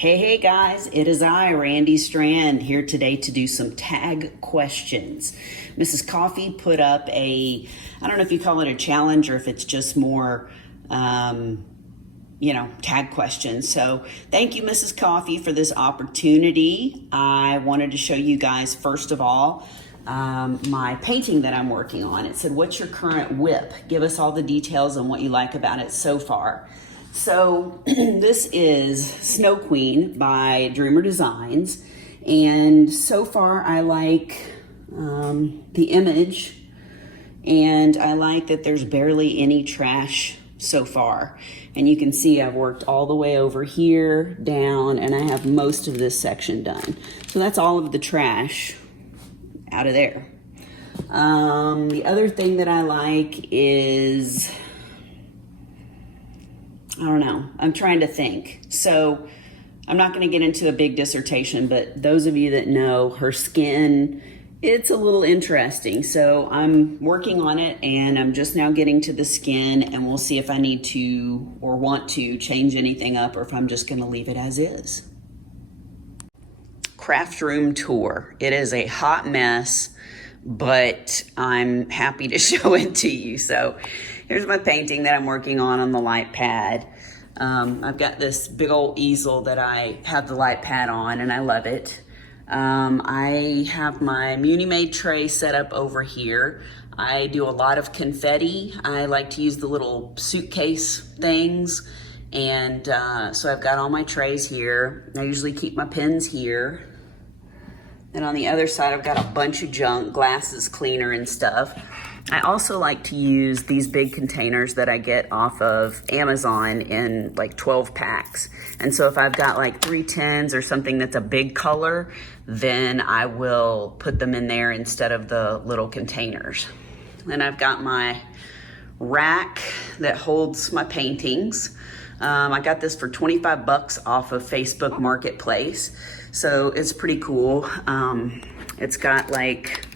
Hey guys, it is I, Randy Strand, here today to do some tag questions. Mrs. Coffee put up I don't know if you call it a challenge or if it's just more, tag questions. So thank you, Mrs. Coffee, for this opportunity. I wanted to show you guys, first of all, my painting that I'm working on. It said, what's your current WIP? Give us all the details on what you like about it so far. So this is Snow Queen by Dreamer Designs, and so far I like the image, and I like that there's barely any trash so far. And you can see I've worked all the way over here down, and I have most of this section done. So that's all of the trash out of there. The other thing that I like is, I don't know, I'm trying to think. So I'm not going to get into a big dissertation, but those of you that know her skin, it's a little interesting. So I'm working on it, and I'm just now getting to the skin, and we'll see if I need to or want to change anything up, or if I'm just going to leave it as is. Craft room tour. It is a hot mess, but I'm happy to show it to you. So here's my painting that I'm working on the light pad. I've got this big old easel that I have the light pad on, and I love it. I have my Muni Made tray set up over here. I do a lot of confetti. I like to use the little suitcase things. And so I've got all my trays here. I usually keep my pens here. And on the other side, I've got a bunch of junk, glasses cleaner and stuff. I also like to use these big containers that I get off of Amazon in like 12 packs. And so if I've got like 3 tins or something that's a big color, then I will put them in there instead of the little containers. Then I've got my rack that holds my paintings. I got this for 25 bucks off of Facebook Marketplace. So it's pretty cool. It's got like,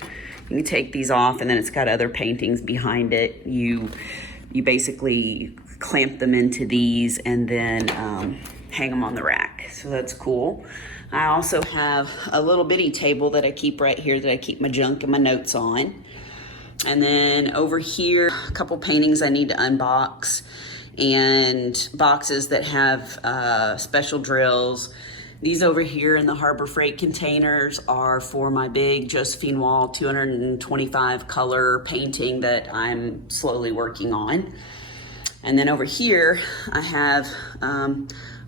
you can take these off, and then it's got other paintings behind it. You basically clamp them into these and then hang them on the rack. So that's cool. I also have a little bitty table that I keep right here that I keep my junk and my notes on. And then over here, a couple paintings I need to unbox, and boxes that have special drills. These over here in the Harbor Freight containers are for my big Josephine Wall 225 color painting that I'm slowly working on. And then over here, I have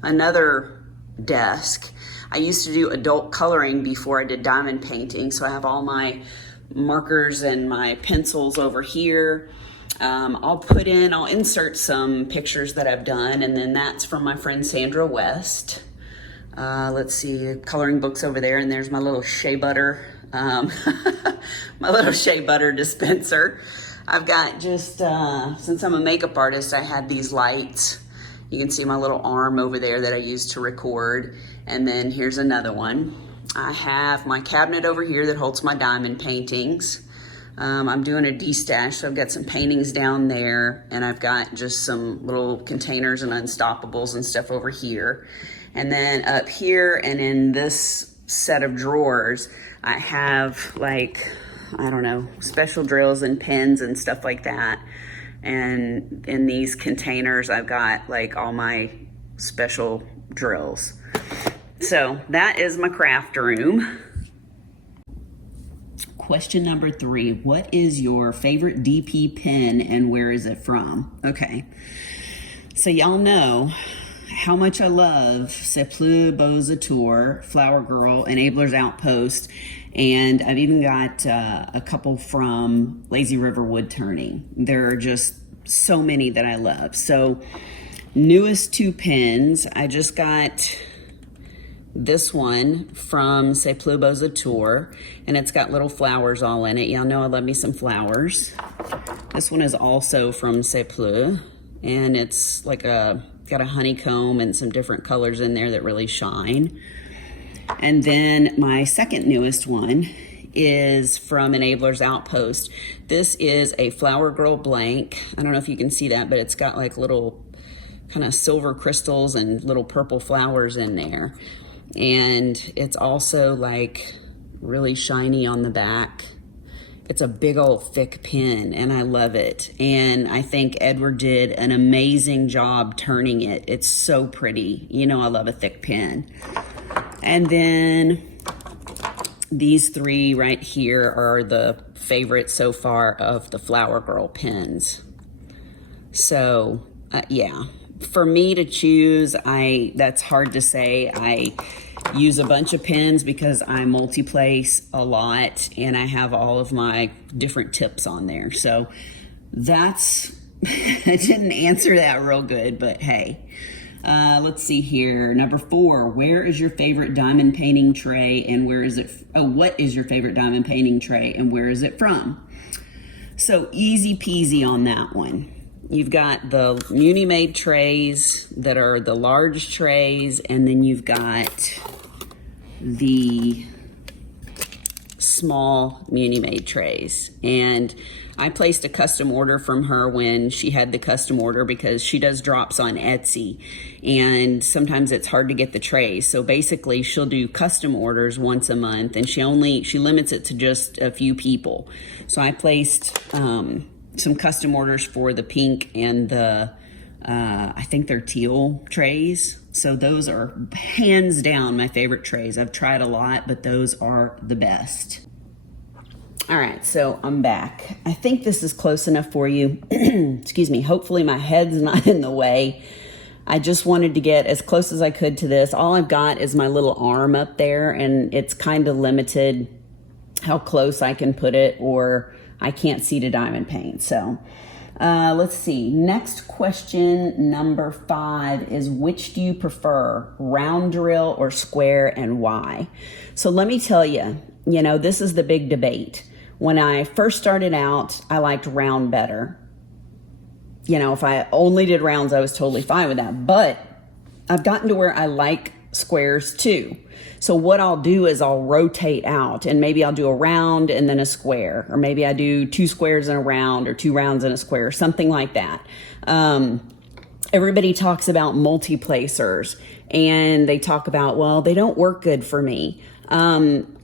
another desk. I used to do adult coloring before I did diamond painting, so I have all my markers and my pencils over here. I'll insert some pictures that I've done, and then that's from my friend Sandra West. Let's see, coloring books over there, and there's my little shea butter, my little shea butter dispenser. I've got just, since I'm a makeup artist, I had these lights. You can see my little arm over there that I use to record. And then here's another one. I have my cabinet over here that holds my diamond paintings. I'm doing a destash, so I've got some paintings down there, and I've got just some little containers and unstoppables and stuff over here. And then up here and in this set of drawers, I have like, I don't know, special drills and pens and stuff like that. And in these containers, I've got like all my special drills. So that is my craft room. Question number 3, what is your favorite DP pen and where is it from? Okay, so y'all know how much I love C'est Beau Tour, Flower Girl, Enabler's Outpost, and I've even got a couple from Lazy River Wood Turning. There are just so many that I love. So newest 2 pens, I just got this one from C'est Beau Tour, and it's got little flowers all in it. Y'all know I love me some flowers. This one is also from C'est Beau, and it's like got a honeycomb and some different colors in there that really shine. And then my second newest one is from Enabler's Outpost. This is a Flower Girl blank. I don't know if you can see that, but it's got like little kind of silver crystals and little purple flowers in there. And it's also like really shiny on the back. It's a big old thick pen and I love it. And I think Edward did an amazing job turning it. It's so pretty. You know I love a thick pen. And then these three right here are the favorites so far of the Flower Girl pens. So yeah, for me to choose, that's hard to say. I use a bunch of pens because I multi-place a lot and I have all of my different tips on there. So that's, I didn't answer that real good, but hey. Let's see here. Number 4, where is your favorite diamond painting tray and where is it? What is your favorite diamond painting tray and where is it from? So easy peasy on that one. You've got the Muni Made trays that are the large trays, and then you've got the small Muni Made trays. And I placed a custom order from her when she had the custom order because she does drops on Etsy and sometimes it's hard to get the trays. So basically she'll do custom orders once a month and she limits it to just a few people. So I placed some custom orders for the pink and the I think they're teal trays. So those are hands down my favorite trays. I've tried a lot, but those are the best. All right, so I'm back. I think this is close enough for you. Excuse me. Hopefully my head's not in the way. I just wanted to get as close as I could to this. All I've got is my little arm up there, and it's kind of limited how close I can put it, or I can't see to diamond paint. So let's see. Next question, number 5, is which do you prefer, round drill or square, and why? So let me tell you, this is the big debate. When I first started out, I liked round better. If I only did rounds, I was totally fine with that. But I've gotten to where I like squares too. So what I'll do is I'll rotate out and maybe I'll do a round and then a square, or maybe I do 2 squares and a round or 2 rounds and a square, something like that. Everybody talks about multi-placers and they talk about, well, they don't work good for me.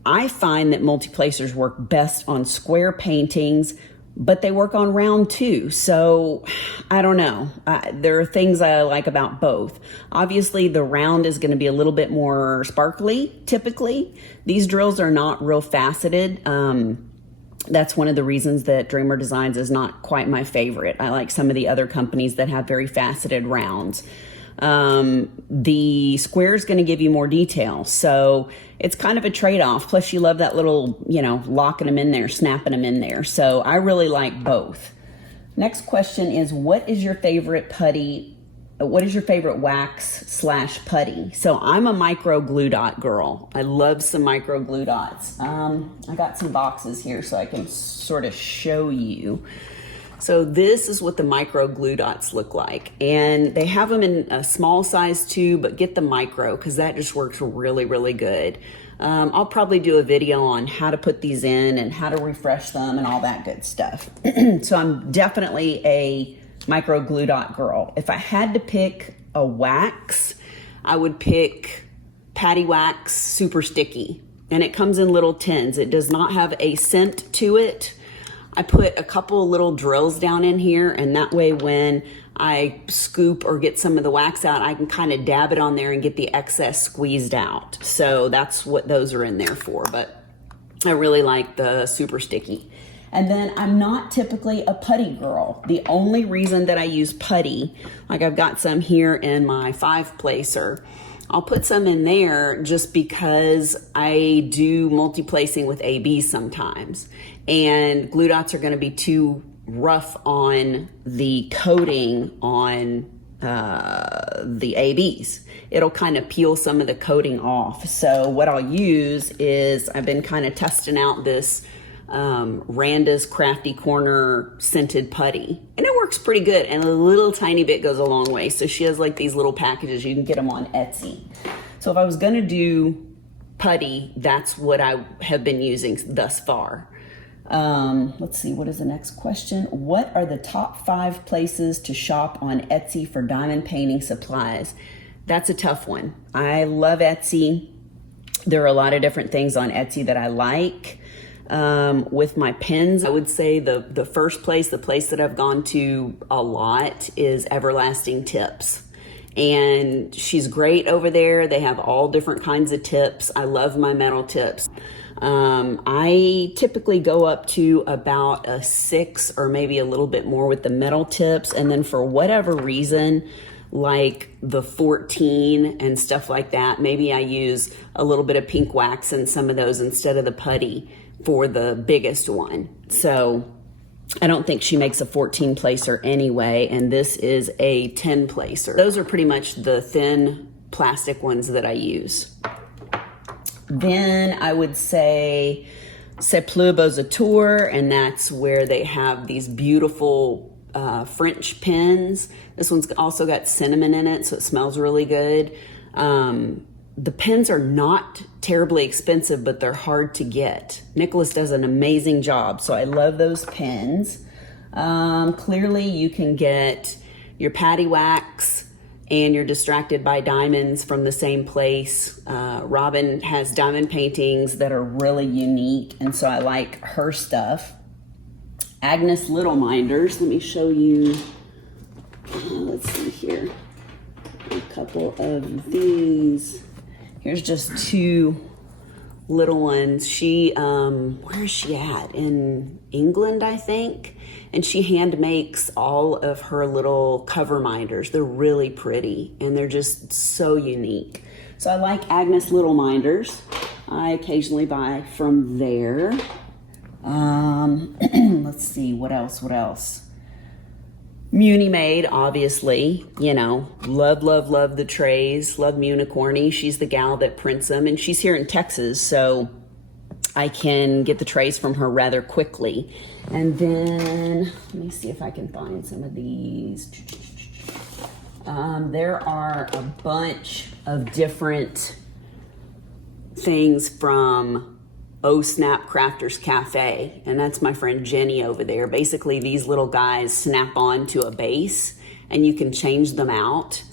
I find that multi-placers work best on square paintings, but they work on round too. So I don't know. There are things I like about both. Obviously, the round is going to be a little bit more sparkly, typically. These drills are not real faceted. That's one of the reasons that Dreamer Designs is not quite my favorite. I like some of the other companies that have very faceted rounds. The square is going to give you more detail. So it's kind of a trade-off. Plus you love that little, locking them in there, snapping them in there. So I really like both. Next question is, what is your favorite putty? What is your favorite wax/putty? So I'm a micro glue dot girl. I love some micro glue dots. I got some boxes here so I can sort of show you. So this is what the micro glue dots look like. And they have them in a small size too, but get the micro because that just works really, really good. I'll probably do a video on how to put these in and how to refresh them and all that good stuff. So I'm definitely a micro glue dot girl. If I had to pick a wax, I would pick Patty Wax Super Sticky. And it comes in little tins. It does not have a scent to it. I put a couple little drills down in here, and that way when I scoop or get some of the wax out, I can kind of dab it on there and get the excess squeezed out. So that's what those are in there for, but I really like the Super Sticky. And then I'm not typically a putty girl. The only reason that I use putty, like I've got some here in my 5-placer, I'll put some in there just because I do multi-placing with ABs sometimes. And glue dots are going to be too rough on the coating on the ABs. It'll kind of peel some of the coating off. So what I'll use is, I've been kind of testing out this Randa's Crafty Corner scented putty, and it works pretty good, and a little tiny bit goes a long way. So she has like these little packages, you can get them on Etsy. So if I was going to do putty, that's what I have been using thus far. Let's see, what is the next question? What are the top 5 places to shop on Etsy for diamond painting supplies? That's a tough one. I love Etsy. There are a lot of different things on Etsy that I like. With my pens, I would say the first place, the place that I've gone to a lot is Everlasting Tips. And she's great over there. They have all different kinds of tips. I love my metal tips. I typically go up to about a 6 or maybe a little bit more with the metal tips. And then for whatever reason, like the 14 and stuff like that, maybe I use a little bit of pink wax in some of those instead of the putty for the biggest one. So I don't think she makes a 14 placer anyway, and this is a 10 placer. Those are pretty much the thin plastic ones that I use. Then I would say C'est Plus Beaux Tour, and that's where they have these beautiful French pens. This one's also got cinnamon in it, so it smells really good. The pens are not terribly expensive, but they're hard to get. Nicholas does an amazing job, so I love those pens. Clearly, you can get your patty wax and your Distracted by Diamonds from the same place. Robin has diamond paintings that are really unique, and so I like her stuff. Agnes Little Minders, let me show you, let's see here, a couple of these. Here's just 2 little ones. She, where is she at? In England, I think. And she hand makes all of her little cover minders. They're really pretty and they're just so unique. So I like Agnes Little Minders. I occasionally buy from there. Let's see, what else? Muni Made, obviously, you know, love the trays, love Municorny. She's the gal that prints them, and she's here in Texas, so I can get the trays from her rather quickly. And then, let me see if I can find some of these. There are a bunch of different things from Oh Snap Crafters Cafe, and that's my friend Jenny over there. Basically, these little guys snap on to a base and you can change them out,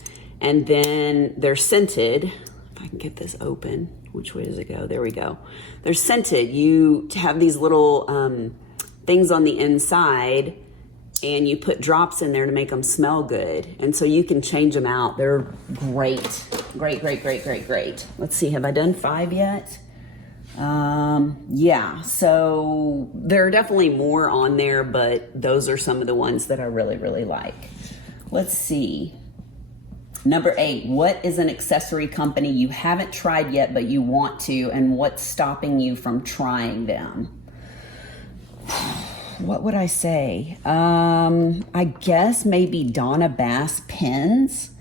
and then they're scented. If I can get this open, which way does it go? There we go. They're scented. You have these little things on the inside, and you put drops in there to make them smell good, and so you can change them out. They're great. Let's see, have I done 5 yet? Yeah, so there are definitely more on there, but those are some of the ones that I really like. Let's see. Number 8, what is an accessory company you haven't tried yet, but you want to, and what's stopping you from trying them? What would I say? I guess maybe Donna Bass pens.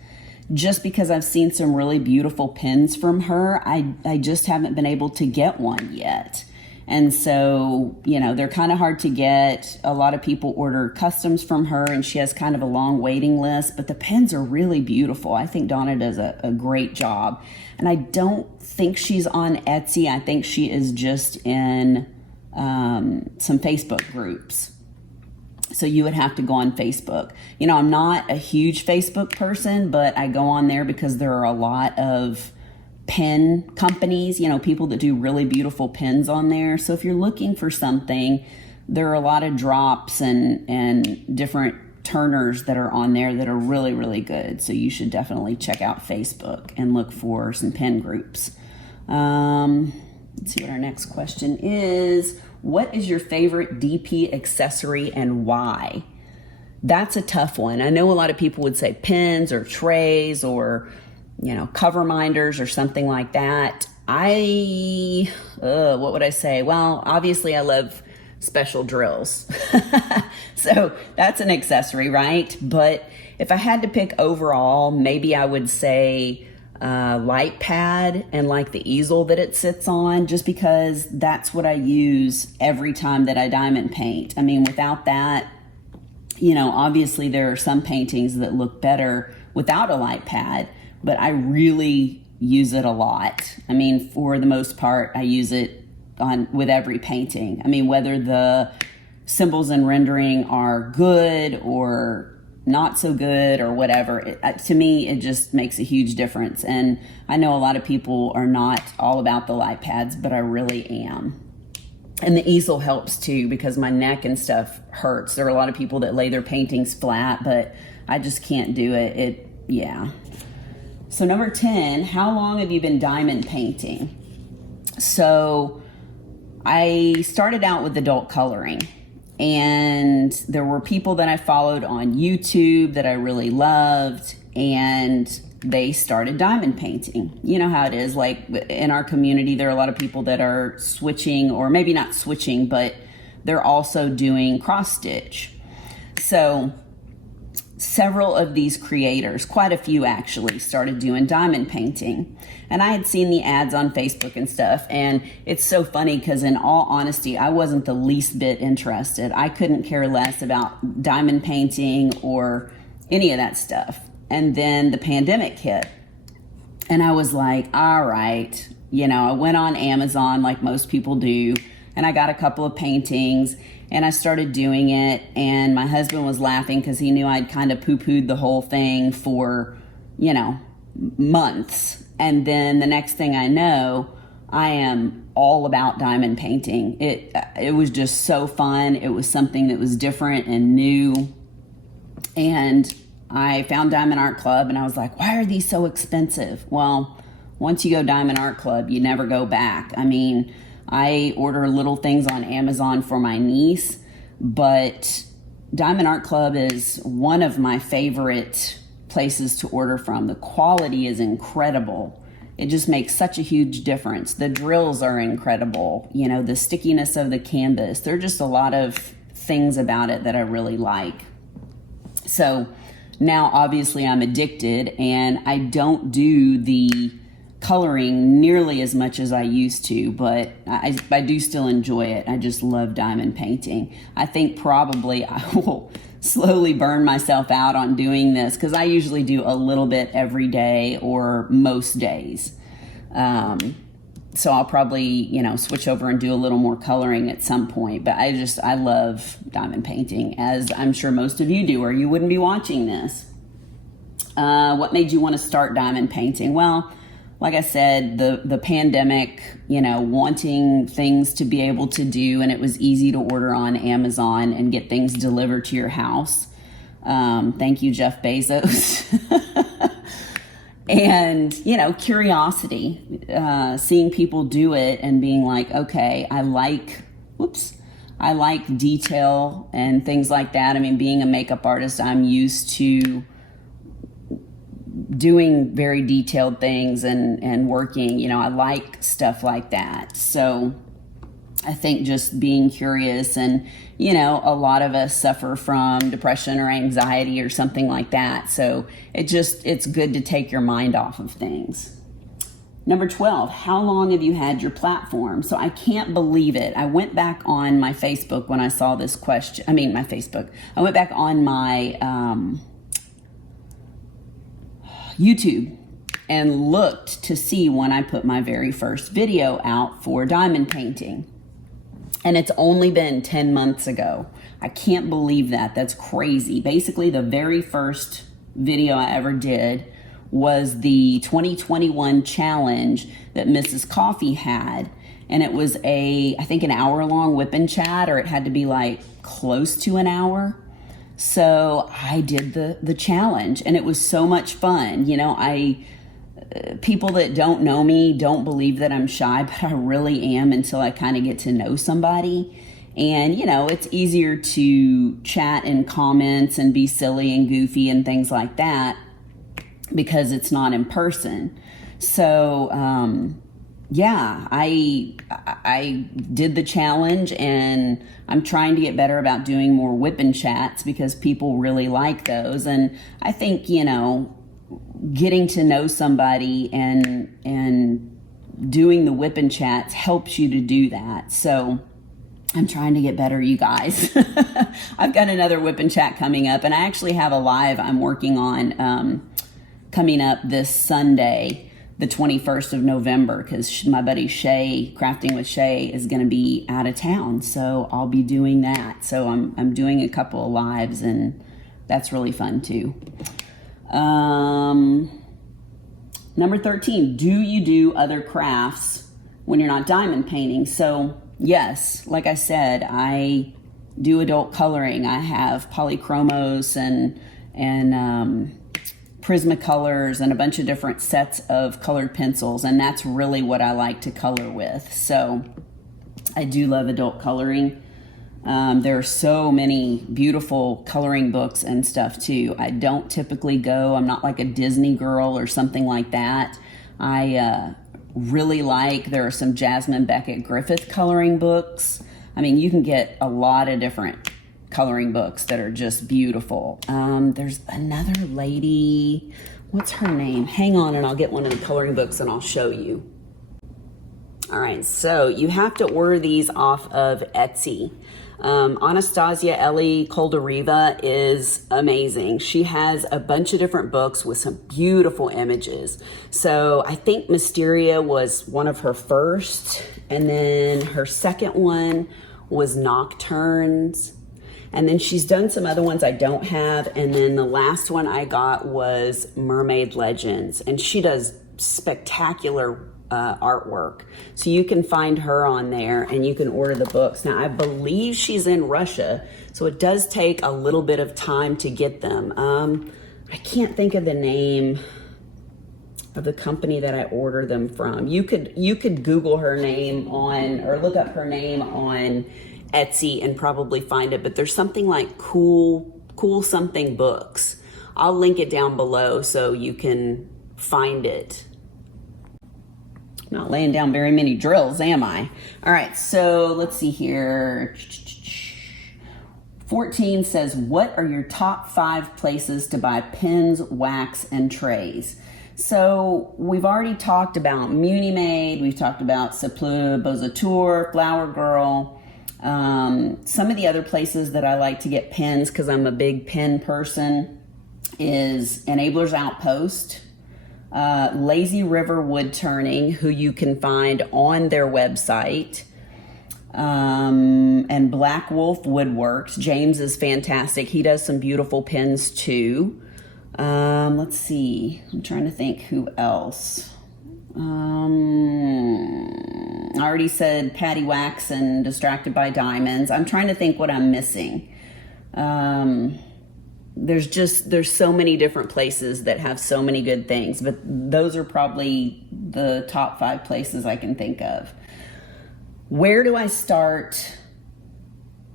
Just because I've seen some really beautiful pens from her, I just haven't been able to get one yet. And so, you know, they're kind of hard to get. A lot of people order customs from her, and she has kind of a long waiting list, but the pens are really beautiful. I think Donna does a great job. And I don't think she's on Etsy. I think she is just in some Facebook groups. So you would have to go on Facebook. You know, I'm not a huge Facebook person, but I go on there because there are a lot of pen companies, you know, people that do really beautiful pens on there. So if you're looking for something, there are a lot of drops and different turners that are on there that are really good. So you should definitely check out Facebook and look for some pen groups. Let's see what our next question is. What is your favorite DP accessory and why? That's a tough one. I know a lot of people would say pens or trays or, you know, cover minders or something like that. What would I say? Well, obviously I love special drills. So that's an accessory, right? But if I had to pick overall, maybe I would say light pad and like the easel that it sits on, just because that's what I use every time that I diamond paint. I mean, without that, you know, obviously there are some paintings that look better without a light pad, but I really use it a lot. I mean, for the most part, I use it with every painting. I mean, whether the symbols and rendering are good or not so good or whatever, to me, it just makes a huge difference. And I know a lot of people are not all about the light pads, but I really am. And the easel helps too, because my neck and stuff hurts. There are a lot of people that lay their paintings flat, but I just can't do it. Yeah. So number 10, how long have you been diamond painting? So I started out with adult coloring, and there were people that I followed on YouTube that I really loved, and they started diamond painting. You know how it is, like in our community, there are a lot of people that are switching, or maybe not switching, but they're also doing cross stitch. So several of these creators, quite a few actually, started doing diamond painting. And I had seen the ads on Facebook and stuff, and it's so funny because in all honesty, I wasn't the least bit interested. I couldn't care less about diamond painting or any of that stuff. And then the pandemic hit, and I was like, all right, I went on Amazon like most people do, and I got a couple of paintings, and I started doing it, and my husband was laughing because he knew I'd kind of poo-pooed the whole thing for, months. And then the next thing I know, I am all about diamond painting. It was just so fun. It was something that was different and new. And I found Diamond Art Club, and I was like, why are these so expensive? Well, once you go Diamond Art Club, you never go back. I mean, I order little things on Amazon for my niece, but Diamond Art Club is one of my favorite places to order from. The quality is incredible. It just makes such a huge difference. The drills are incredible. The stickiness of the canvas. There are just a lot of things about it that I really like. So now obviously I'm addicted, and I don't do the coloring nearly as much as I used to, but I do still enjoy it. I just love diamond painting. I think probably I will slowly burn myself out on doing this, because I usually do a little bit every day or most days. So I'll probably, switch over and do a little more coloring at some point, but I love diamond painting, as I'm sure most of you do, or you wouldn't be watching this. What made you want to start diamond painting? Well, like I said, the pandemic, wanting things to be able to do, and it was easy to order on Amazon and get things delivered to your house. Thank you, Jeff Bezos. And, curiosity, seeing people do it and being like, okay, I like detail and things like that. I mean, being a makeup artist, I'm used to doing very detailed things and working, I like stuff like that. So I think just being curious, and, a lot of us suffer from depression or anxiety or something like that. So it's good to take your mind off of things. Number 12, how long have you had your platform? So I can't believe it. I went back on my Facebook when I saw this question. I went back on my YouTube and looked to see when I put my very first video out for diamond painting. And it's only been 10 months ago. I can't believe that. That's crazy. Basically, the very first video I ever did was the 2021 challenge that Mrs. Coffee had. And it was I think an hour-long whip and chat, or it had to be like close to an hour. So I did the challenge, and it was so much fun. People that don't know me don't believe that I'm shy, but I really am until I kind of get to know somebody. And, it's easier to chat in comments and be silly and goofy and things like that because it's not in person. So, I did the challenge, and I'm trying to get better about doing more whip and chats because people really like those. And I think, getting to know somebody and doing the whip and chats helps you to do that. So I'm trying to get better, you guys. I've got another whip and chat coming up, and I actually have a live I'm working on coming up this Sunday the 21st of November, because my buddy Shay, Crafting with Shay, is going to be out of town. So I'll be doing that. So I'm doing a couple of lives, and that's really fun too. Number 13, do you do other crafts when you're not diamond painting? So yes, like I said, I do adult coloring. I have polychromos and Prismacolors and a bunch of different sets of colored pencils, and that's really what I like to color with. So I do love adult coloring. There are so many beautiful coloring books and stuff too. I don't typically go, I'm not like a Disney girl or something like that. I really like, there are some Jasmine Beckett Griffith coloring books. I mean, you can get a lot of different coloring books that are just beautiful. There's another lady, what's her name? Hang on, and I'll get one of the coloring books and I'll show you. All right, so you have to order these off of Etsy. Anastasia Ellie Koldariva is amazing. She has a bunch of different books with some beautiful images. So I think Mysteria was one of her first, and then her second one was Nocturnes. And then she's done some other ones I don't have. And then the last one I got was Mermaid Legends. And she does spectacular artwork. So you can find her on there and you can order the books. Now, I believe she's in Russia, so it does take a little bit of time to get them. I can't think of the name of the company that I order them from. You could Google her name on, or look up her name on Etsy and probably find it, but there's something like cool something books. I'll link it down below so you can find it. I'm not laying down very many drills, am I? All right, so let's see here. 14 says, what are your top 5 places to buy pens, wax, and trays? So we've already talked about Muni Made, we've talked about Sepleu Bozateur, Flower Girl. Some of the other places that I like to get pens, because I'm a big pen person, is Enabler's Outpost, Lazy River Wood Turning, who you can find on their website, and Black Wolf Woodworks. James is fantastic. He does some beautiful pens too. Let's see. I'm trying to think who else. I already said Patty Wax and Distracted by Diamonds. I'm trying to think what I'm missing. There's so many different places that have so many good things, but those are probably the top 5 places I can think of. Where do I start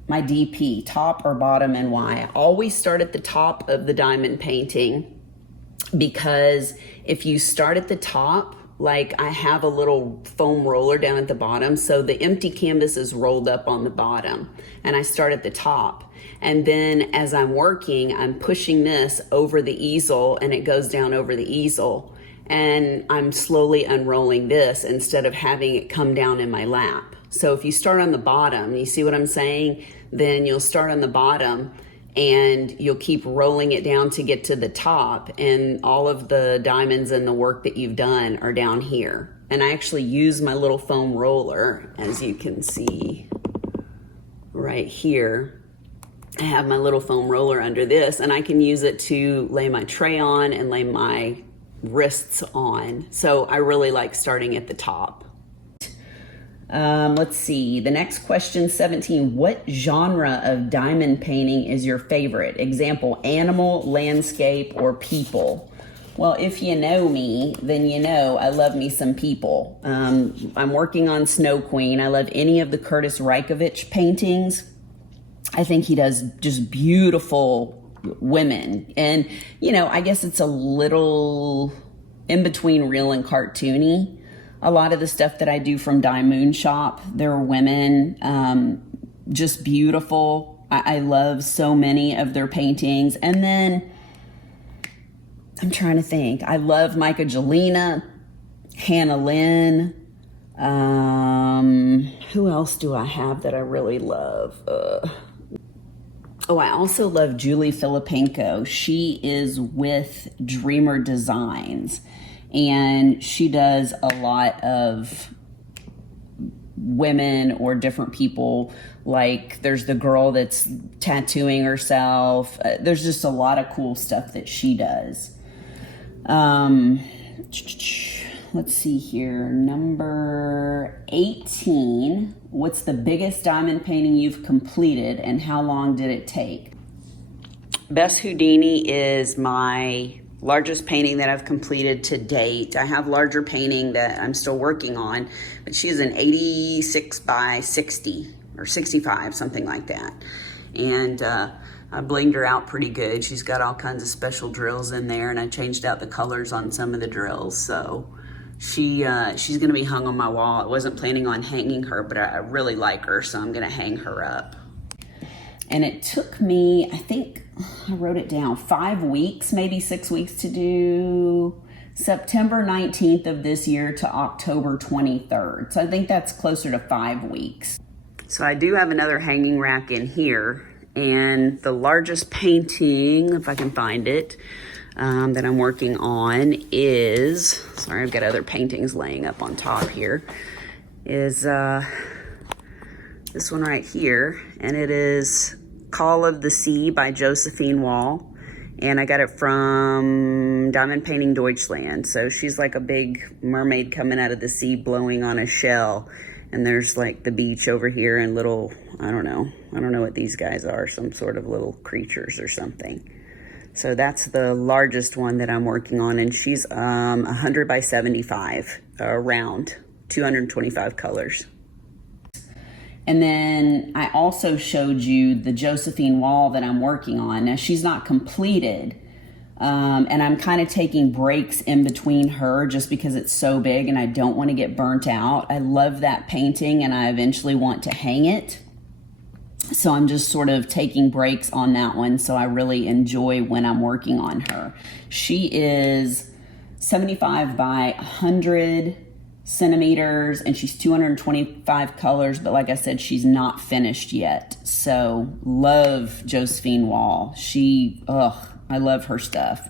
my DP, top or bottom, and why? I always start at the top of the diamond painting, because if you start at the top, like I have a little foam roller down at the bottom, so the empty canvas is rolled up on the bottom, and I start at the top. And then as I'm working, I'm pushing this over the easel and it goes down over the easel. And I'm slowly unrolling this instead of having it come down in my lap. So if you start on the bottom, you see what I'm saying? Then you'll start on the bottom and you'll keep rolling it down to get to the top, and all of the diamonds and the work that you've done are down here. And I actually use my little foam roller, as you can see right here. I have my little foam roller under this, and I can use it to lay my tray on and lay my wrists on. So I really like starting at the top. Let's see, the next question, 17, what genre of diamond painting is your favorite? Example, animal, landscape, or people? Well, if you know me, then you know I love me some people. I'm working on Snow Queen. I love any of the Curtis Reikovich paintings. I think he does just beautiful women. And, you know, I guess it's a little in between real and cartoony. A lot of the stuff that I do from Die Moon Shop, there are women, just beautiful. I love so many of their paintings. And then I'm trying to think. I love Micah Jelena, Hannah Lynn. Who else do I have that I really love? I also love Julie Filipenko. She is with Dreamer Designs. and she does a lot of women or different people. Like there's the girl that's tattooing herself. There's just a lot of cool stuff that she does. Let's see here, number 18. What's the biggest diamond painting you've completed and how long did it take? Best Houdini is my largest painting that I've completed to date. I have larger painting that I'm still working on, but she's an 86 by 60 or 65, something like that. And I blinged her out pretty good. She's got all kinds of special drills in there, and I changed out the colors on some of the drills. So she's gonna be hung on my wall. I wasn't planning on hanging her, but I really like her, so I'm gonna hang her up. And it took me, I think, I wrote it down, 5 weeks, maybe 6 weeks to do September 19th of this year to October 23rd. So I think that's closer to 5 weeks. So I do have another hanging rack in here, and the largest painting, if I can find it, that I'm working on is, sorry, I've got other paintings laying up on top here, is this one right here, and it is Call of the Sea by Josephine Wall, and I got it from Diamond Painting Deutschland. So she's like a big mermaid coming out of the sea blowing on a shell, and there's like the beach over here and little, I don't know what these guys are, some sort of little creatures or something. So that's the largest one that I'm working on, and she's 100 by 75, round, 225 colors. And then I also showed you the Josephine Wall that I'm working on. Now she's not completed, and I'm kind of taking breaks in between her just because it's so big and I don't want to get burnt out. I love that painting and I eventually want to hang it. So I'm just sort of taking breaks on that one, so I really enjoy when I'm working on her. She is 75 by 100 centimeters, and she's 225 colors, but like I said, she's not finished yet. So love Josephine Wall. I love her stuff.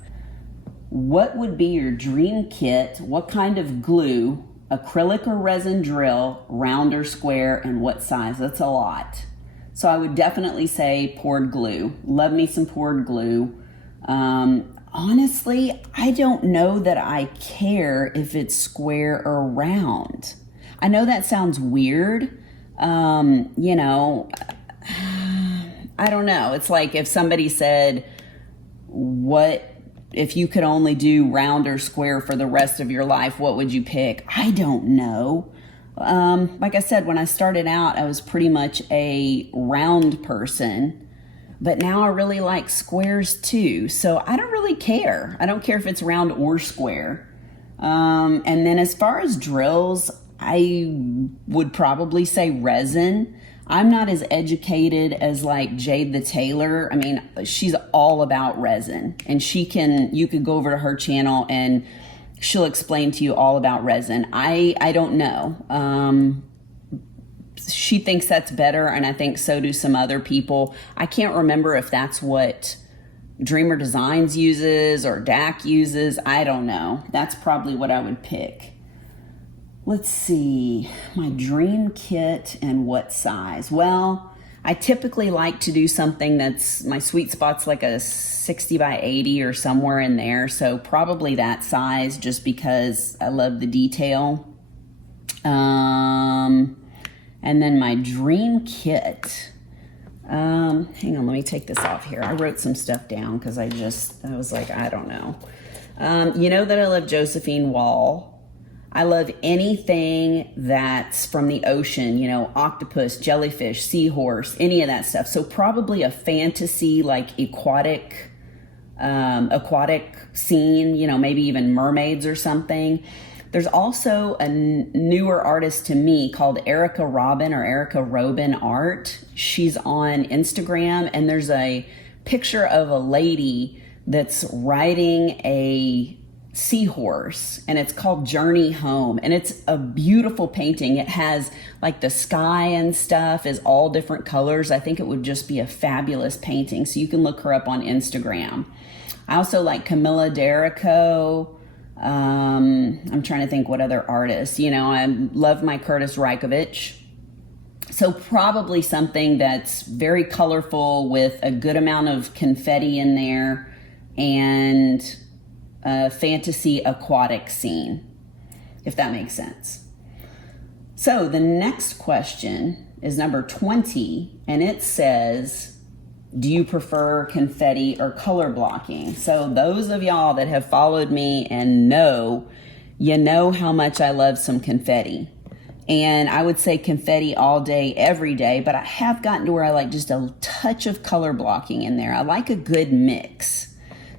What would be your dream kit? What kind of glue, acrylic or resin drill, round or square, and what size? That's a lot. So I would definitely say poured glue. Love me some poured glue. Honestly, I don't know that I care if it's square or round. I know that sounds weird. You know, I don't know. It's like if somebody said, what if you could only do round or square for the rest of your life, what would you pick? I don't know. Like I said, when I started out, I was pretty much a round person. But now I really like squares too. So I don't really care. I don't care if it's round or square. And then as far as drills, I would probably say resin. I'm not as educated as like Jade the Tailor. I mean, she's all about resin, and you could go over to her channel and she'll explain to you all about resin. I don't know. She thinks that's better, and I think so do some other people. I can't remember if that's what Dreamer Designs uses or DAC uses. I don't know. That's probably what I would pick. Let's see, my dream kit and what size. Well, I typically like to do something that's, my sweet spot's like a 60 by 80 or somewhere in there. So probably that size, just because I love the detail. And then my dream kit, hang on, let me take this off here. I wrote some stuff down because I was like, I don't know. You know that I love Josephine Wall. I love anything that's from the ocean, you know, octopus, jellyfish, seahorse, any of that stuff. So probably a fantasy, like aquatic scene, you know, maybe even mermaids or something. There's also a newer artist to me called Erica Robin Art. She's on Instagram, and there's a picture of a lady that's riding a seahorse, and it's called Journey Home, and it's a beautiful painting. It has like the sky and stuff is all different colors. I think it would just be a fabulous painting, so you can look her up on Instagram. I also like Camilla D'Erico. I'm trying to think what other artists. You know, I love my Curtis Reikovich. So probably something that's very colorful with a good amount of confetti in there and a fantasy aquatic scene, if that makes sense. So the next question is number 20, and it says, do you prefer confetti or color blocking? So those of y'all that have followed me and you know how much I love some confetti. And I would say confetti all day, every day, but I have gotten to where I like just a touch of color blocking in there. I like a good mix.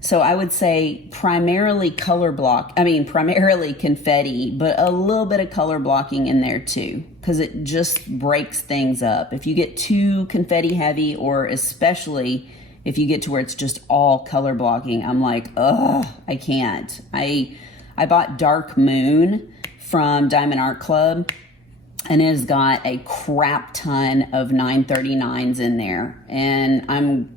So I would say primarily primarily confetti, but a little bit of color blocking in there too, because it just breaks things up. If you get too confetti heavy, or especially if you get to where it's just all color blocking, I'm like, ugh, I can't. I bought Dark Moon from Diamond Art Club, and it has got a crap ton of 939s in there. And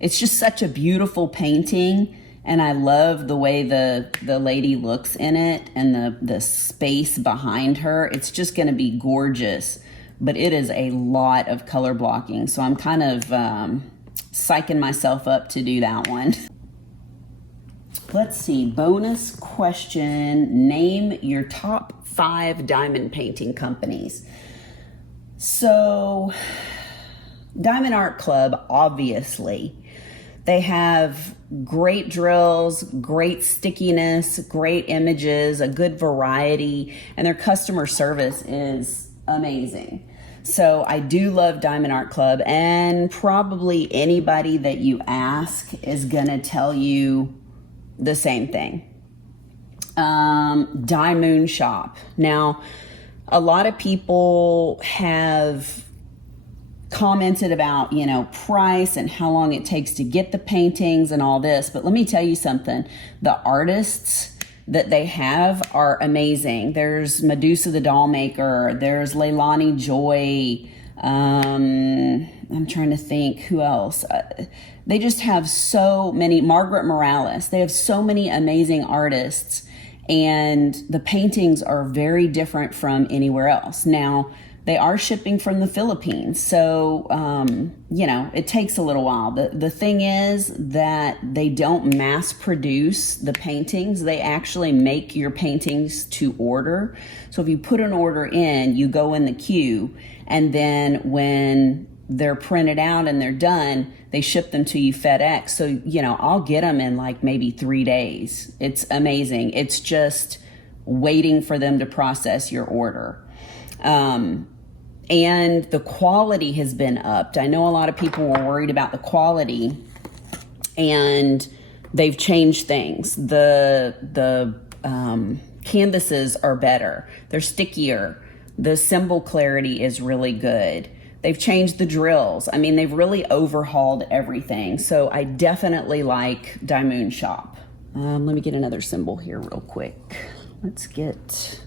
it's just such a beautiful painting, and I love the way the lady looks in it and the space behind her. It's just gonna be gorgeous, but it is a lot of color blocking. So I'm kind of psyching myself up to do that one. Let's see, bonus question, name your top 5 diamond painting companies. So Diamond Art Club, obviously, they have great drills, great stickiness, great images, a good variety, and their customer service is amazing. So I do love Diamond Art Club, and probably anybody that you ask is gonna tell you the same thing. Moon Shop. Now, a lot of people have commented about, you know, price and how long it takes to get the paintings and all this, but let me tell you something. The artists that they have are amazing. There's Medusa the Doll Maker, there's Leilani Joy, I'm trying to think who else. They just have so many, Margaret Morales, they have so many amazing artists, and the paintings are very different from anywhere else. Now, they are shipping from the Philippines, so, you know, it takes a little while. The thing is that they don't mass produce the paintings. They actually make your paintings to order. So if you put an order in, you go in the queue, and then when they're printed out and they're done, they ship them to you FedEx. So, you know, I'll get them in like maybe 3 days. It's amazing. It's just waiting for them to process your order. And the quality has been upped. I know a lot of people were worried about the quality, and they've changed things. The canvases are better. They're stickier. The symbol clarity is really good. They've changed the drills. I mean, they've really overhauled everything. So I definitely like Moon Shop. Let me get another symbol here real quick. Let's get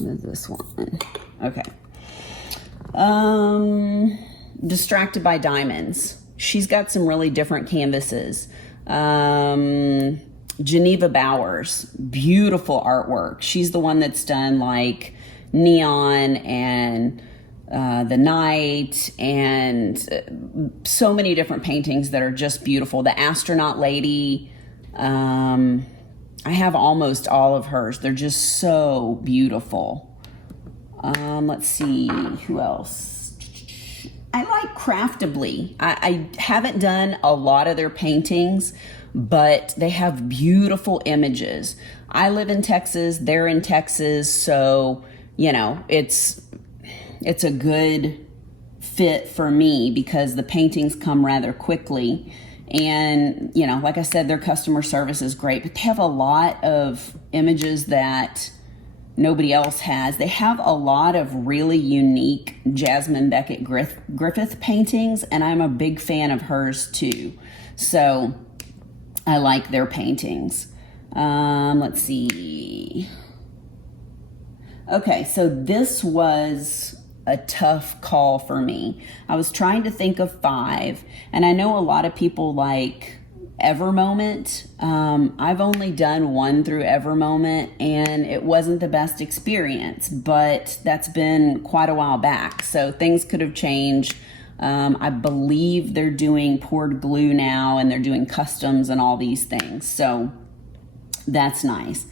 this one. Okay. Distracted by Diamonds. She's got some really different canvases. Geneva Bowers, beautiful artwork. She's the one that's done like Neon and The Night, and so many different paintings that are just beautiful. The Astronaut Lady, I have almost all of hers. They're just so beautiful. Let's see, who else? I like Craftably. I haven't done a lot of their paintings, but they have beautiful images. I live in Texas, they're in Texas, so, you know, it's a good fit for me because the paintings come rather quickly. And, you know, like I said, their customer service is great, but they have a lot of images that nobody else has. They have a lot of really unique Jasmine Beckett Griffith paintings, and I'm a big fan of hers too. So I like their paintings. Let's see. Okay, so this was a tough call for me. I was trying to think of 5, and I know a lot of people like Evermoment. I've only done one through Evermoment, and it wasn't the best experience, but that's been quite a while back, so things could have changed. I believe they're doing poured glue now, and they're doing customs and all these things, so that's nice.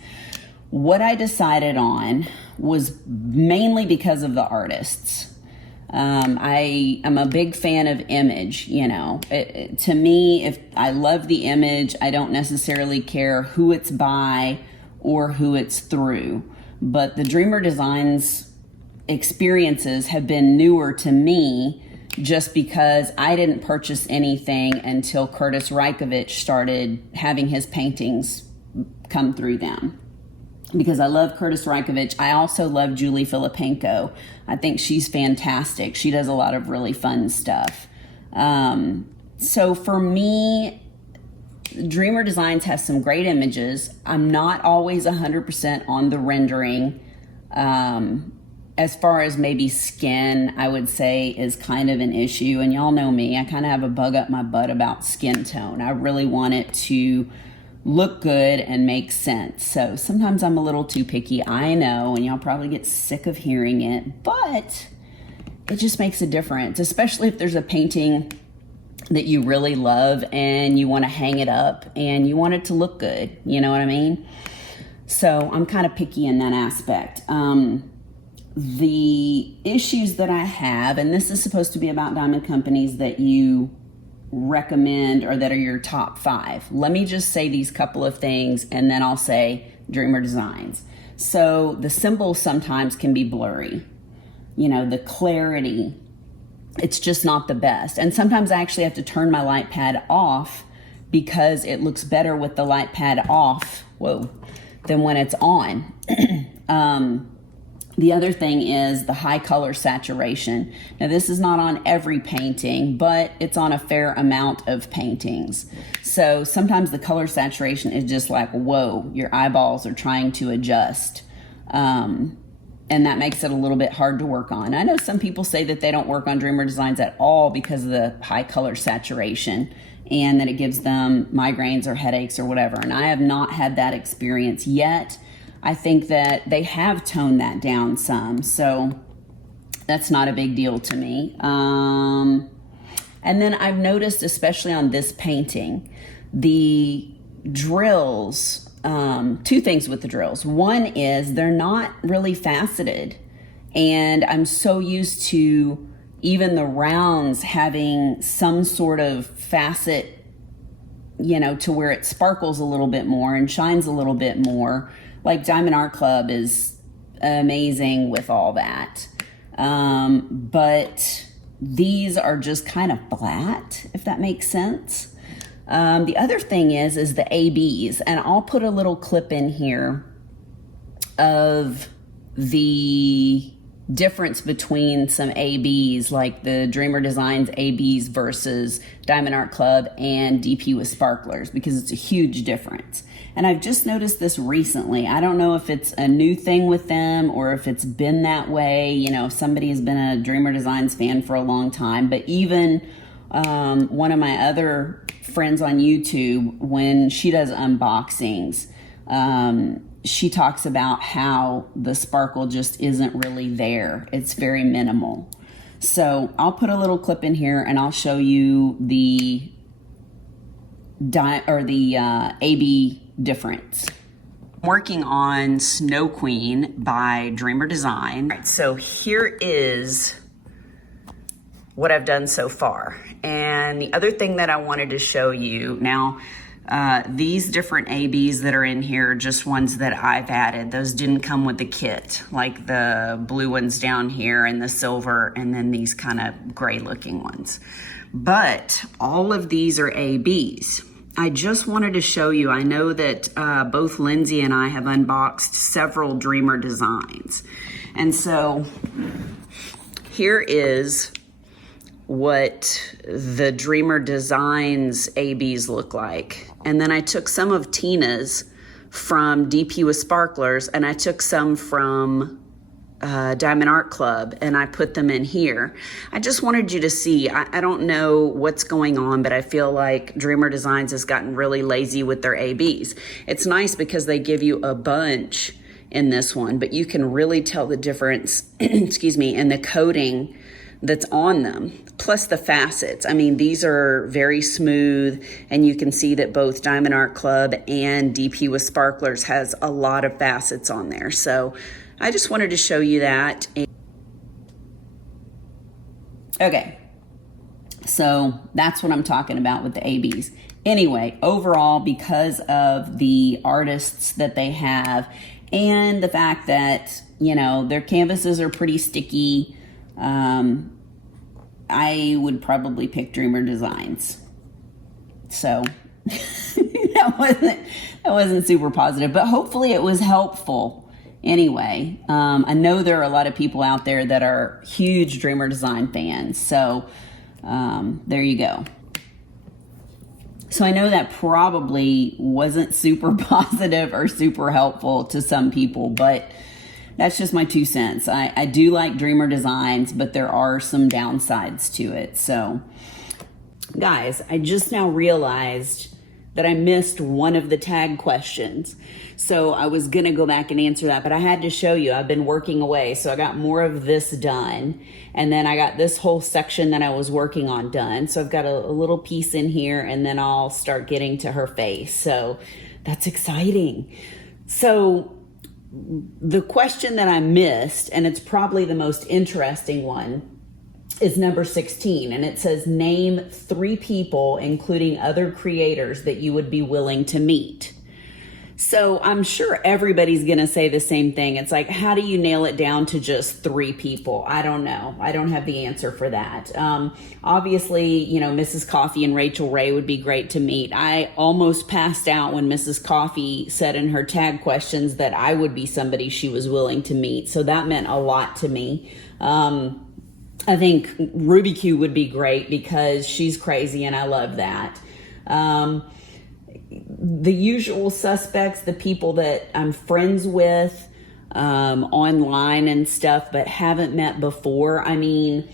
What I decided on was mainly because of the artists. I am a big fan of image, you know. To me, if I love the image, I don't necessarily care who it's by or who it's through. But the Dreamer Designs experiences have been newer to me just because I didn't purchase anything until Curtis Reikovich started having his paintings come through them. Because I love Curtis Reikovich. I also love Julie Filipenko. I think she's fantastic. She does a lot of really fun stuff. So for me, Dreamer Designs has some great images. I'm not always 100% on the rendering. As far as maybe skin, I would say is kind of an issue. And y'all know me, I kind of have a bug up my butt about skin tone. I really want it to look good and make sense. So sometimes I'm a little too picky, I know, and y'all probably get sick of hearing it, but it just makes a difference, especially if there's a painting that you really love and you want to hang it up and you want it to look good, you know what I mean? So I'm kind of picky in that aspect. The issues that I have, and this is supposed to be about diamond companies that you recommend or that are your top 5. Let me just say these couple of things and then I'll say Dreamer Designs. So the symbols sometimes can be blurry. You know, the clarity, it's just not the best. And sometimes I actually have to turn my light pad off because it looks better with the light pad off, than when it's on. The other thing is the high color saturation. Now this is not on every painting, but it's on a fair amount of paintings. So sometimes the color saturation is just like, whoa, your eyeballs are trying to adjust. And that makes it a little bit hard to work on. I know some people say that they don't work on Dreamer Designs at all because of the high color saturation and that it gives them migraines or headaches or whatever. And I have not had that experience yet. I think that they have toned that down some, so that's not a big deal to me. And then I've noticed, especially on this painting, the drills, 2 things with the drills. One is they're not really faceted, and I'm so used to even the rounds having some sort of facet, you know, to where it sparkles a little bit more and shines a little bit more. Like Diamond Art Club is amazing with all that. But these are just kind of flat, if that makes sense. The other thing is the ABs, and I'll put a little clip in here of the difference between some ABs, like the Dreamer Designs ABs versus Diamond Art Club and DP with sparklers, because it's a huge difference. And I've just noticed this recently. I don't know if it's a new thing with them or if it's been that way, you know, if somebody has been a Dreamer Designs fan for a long time. But even one of my other friends on YouTube, when she does unboxings, she talks about how the sparkle just isn't really there. It's very minimal. So I'll put a little clip in here and I'll show you the AB difference. I'm working on Snow Queen by Dreamer Design. All right, so here is what I've done so far. And the other thing that I wanted to show you now, these different ABs that are in here are just ones that I've added. Those didn't come with the kit, like the blue ones down here and the silver, and then these kind of gray looking ones. But all of these are ABs. I just wanted to show you, I know that both Lindsay and I have unboxed several Dreamer Designs. And so here is what the Dreamer Designs ABs look like. And then I took some of Tina's from DP with Sparklers, and I took some from Diamond Art Club, and I put them in here. I just wanted you to see. I don't know what's going on, but I feel like Dreamer Designs has gotten really lazy with their ABs. It's nice because they give you a bunch in this one, but you can really tell the difference, excuse me, in the coating that's on them, plus the facets. I mean, these are very smooth, and you can see that both Diamond Art Club and DP with Sparklers has a lot of facets on there. So I just wanted to show you that. Okay, so that's what I'm talking about with the ABs. Anyway, overall, because of the artists that they have and the fact that, you know, their canvases are pretty sticky, I would probably pick Dreamer Designs. So that wasn't super positive, but hopefully it was helpful. Anyway, I know there are a lot of people out there that are huge Dreamer Design fans. So there you go. So I know that probably wasn't super positive or super helpful to some people, but that's just my 2 cents. I do like Dreamer Designs, but there are some downsides to it. So guys, I just now realized that I missed one of the tag questions. So I was gonna go back and answer that, but I had to show you. I've been working away, so I got more of this done. And then I got this whole section that I was working on done. So I've got a little piece in here, and then I'll start getting to her face. So that's exciting. So the question that I missed, and it's probably the most interesting one, is number 16, and it says, name 3 people, including other creators, that you would be willing to meet. So I'm sure everybody's gonna say the same thing. It's like, how do you nail it down to just 3 people? I don't know. I don't have the answer for that. Obviously, you know, Mrs. Coffee and Rachel Ray would be great to meet. I almost passed out when Mrs. Coffee said in her tag questions that I would be somebody she was willing to meet. So that meant a lot to me. I think Ruby Q would be great because she's crazy and I love that. The usual suspects, the people that I'm friends with online and stuff, but haven't met before. I mean,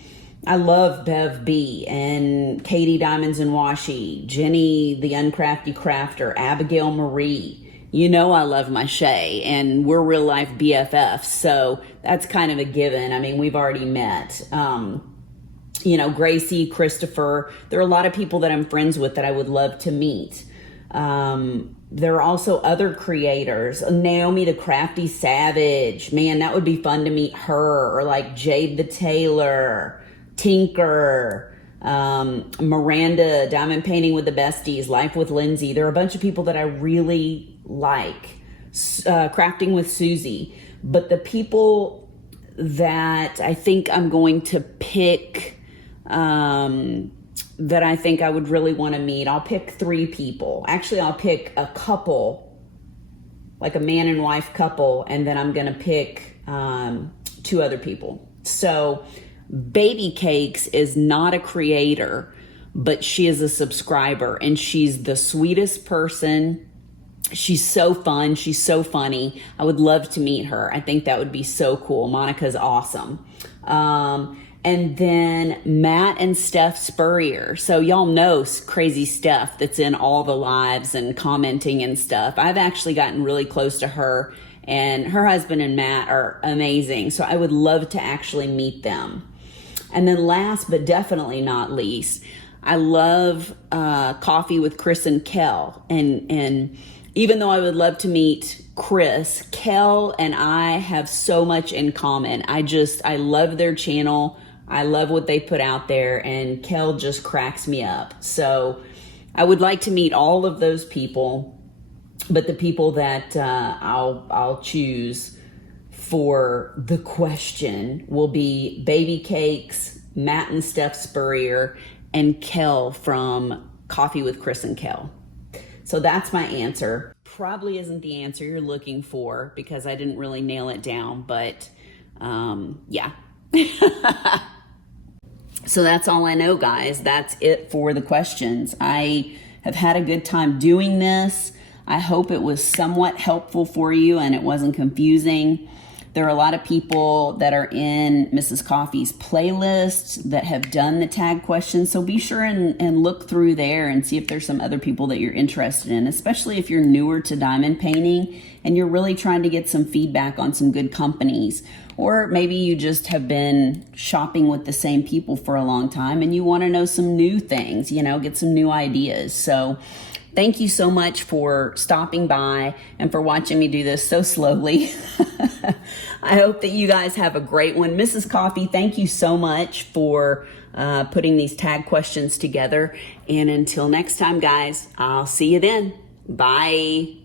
I love Bev B and Katie Diamonds and Washi, Jenny the Uncrafty Crafter, Abigail Marie. You know I love my Shay, and we're real life BFFs, so that's kind of a given. I mean, we've already met. You know, Gracie, Christopher. There are a lot of people that I'm friends with that I would love to meet. There are also other creators. Naomi the Crafty Savage. Man, that would be fun to meet her. Or like Jade the Tailor, Tinker, Miranda, Diamond Painting with the Besties, Life with Lindsay. There are a bunch of people that I really like. Crafting with Susie. But the people that I think I'm going to pick, that I think I would really want to meet, I'll pick 3 people. Actually, I'll pick a couple, like a man and wife couple, and then I'm going to pick 2 other people. So Baby Cakes is not a creator, but she is a subscriber, and she's the sweetest person. She's so fun. She's so funny. I would love to meet her. I think that would be so cool. Monica's awesome. And then Matt and Steph Spurrier. So y'all know crazy Steph that's in all the lives and commenting and stuff. I've actually gotten really close to her, and her husband and Matt are amazing. So I would love to actually meet them. And then last but definitely not least, I love Coffee with Chris and Kel. And even though I would love to meet Chris, Kel and I have so much in common. I love their channel. I love what they put out there, and Kel just cracks me up. So I would like to meet all of those people, but the people that I'll choose for the question will be Baby Cakes, Matt and Steph Spurrier, and Kel from Coffee with Chris and Kel. So that's my answer. Probably isn't the answer you're looking for because I didn't really nail it down, but yeah. So that's all I know, guys. That's it for the questions. I have had a good time doing this. I hope it was somewhat helpful for you and it wasn't confusing. There are a lot of people that are in Mrs. Coffee's playlist that have done the tag questions. So be sure and look through there and see if there's some other people that you're interested in, especially if you're newer to diamond painting and you're really trying to get some feedback on some good companies. Or maybe you just have been shopping with the same people for a long time and you want to know some new things, you know, get some new ideas. So thank you so much for stopping by and for watching me do this so slowly. I hope that you guys have a great one. Mrs. Coffee, thank you so much for putting these tag questions together. And until next time, guys, I'll see you then. Bye.